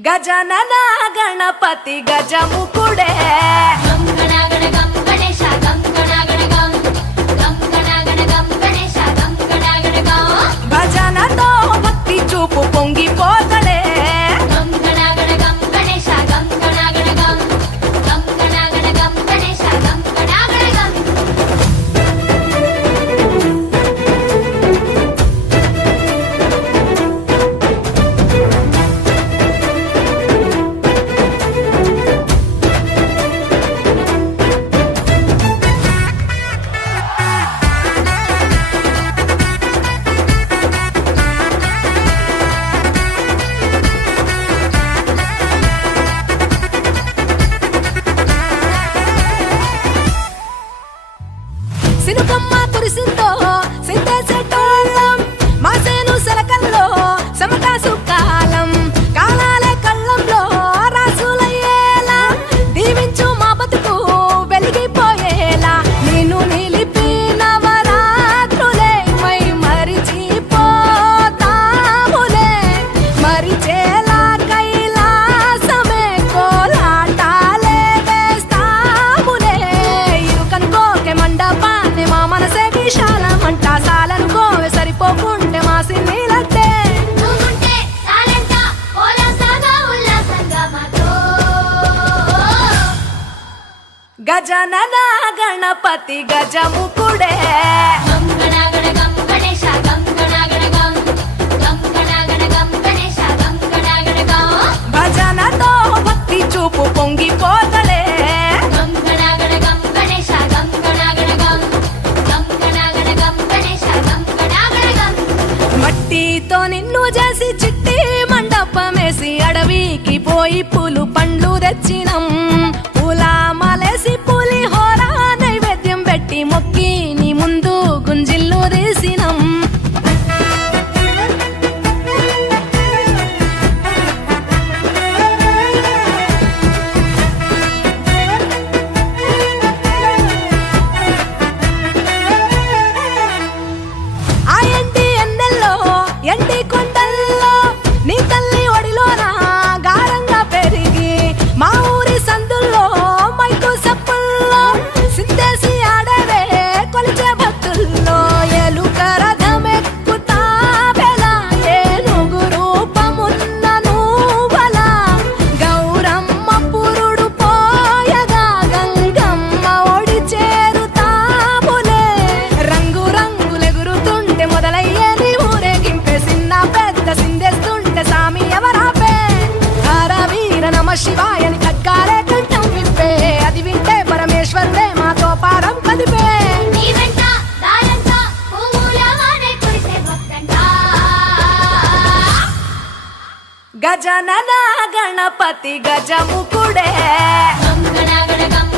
గజనన గణపతి గజముకుడే గం గణగణ గం గణేశ గం గణగణ గం గం గణగణ గం గణేశ గం గణగణ గం భజనతో భక్తి చూపు పొంగిపోతడే గం గణగణ గం గణేశ గం గణగణ గం గం గణగణ గం గణేశ గం గణగణ గం సినుకమ్మ కురిసిందో సిందేసేటోళ్ళం మాసేను సలకల్లో సమకాసు కాలం కాలాలే కళ్ళంలో రాసులయ్యేలా దీవించు మా బతుకు వెలిగిపోయేలా నేను నిలిపిన వరాత్రులే మై మరిచిపోతాములే మరిచేలా కైలాసమే కోలాటాలే వేస్తాములే ఇరుకనుకోకే మండపాన్ని మా మనసే విశాలమంట సాలనుకోవే సరిపోకుంటే మా సిన్నీలట్టే నువ్వుంటే చాలంట ఓలాసగా ఉల్లాసంగా మాతో గజనన గణపతి గజముకుడే గం గణగణ గం గణేశ గం గణగణ గం గం గణగణ గం గణేశ గం గణగణ గం భజనతో భక్తి చూపు పొంగిపోతడే గం గణగణ గం గణేశ గం గణగణ గం గం గణగణ గం గణేశ గం గణగణ గం మట్టితో నిన్ను చేసి చిట్టి మండపమేసి అడవికి పోయి పూలు పండ్లు తెచ్చినం పూల మాలేసి పూలి హోర నైవేద్యం పెట్టి మొక్కి నీ ముందు గుంజిల్లు తీసినం ఆ ఎండి ఎన్నెల్లో ఎండి కొండల్లో నీ తల్లి ఒడిలోన గారంగా పెరిగి మా ఊరి సందుల్లో మైకు సప్పుల్లో సిందేసి ఆడవే కొలిచే భక్తుల్లో ఎలుక రథమెక్కుతావెలా ఏనుగు రూపమున్న నువ్వలా గౌరమ్మ పురుడు పోయగా గంగమ్మ ఒడి చేరుతాములే రంగు రంగులెగురుతుంటే మొదలయ్యే నీ ఊరేగింపే చిన్న పెద్ద సిందేస్తుంటే సామి ఎవరాపే హర వీర నమ శివాయని ఖడ్గాలే కంఠం విప్పే అది వింటే పరమేశ్వరుడే మాతో పారం కదిపే నీ వెంట దారంట పువ్వుల వానే కురిసే భక్తంట గజనన గణపతి గజముకుడే గం గణగణ గం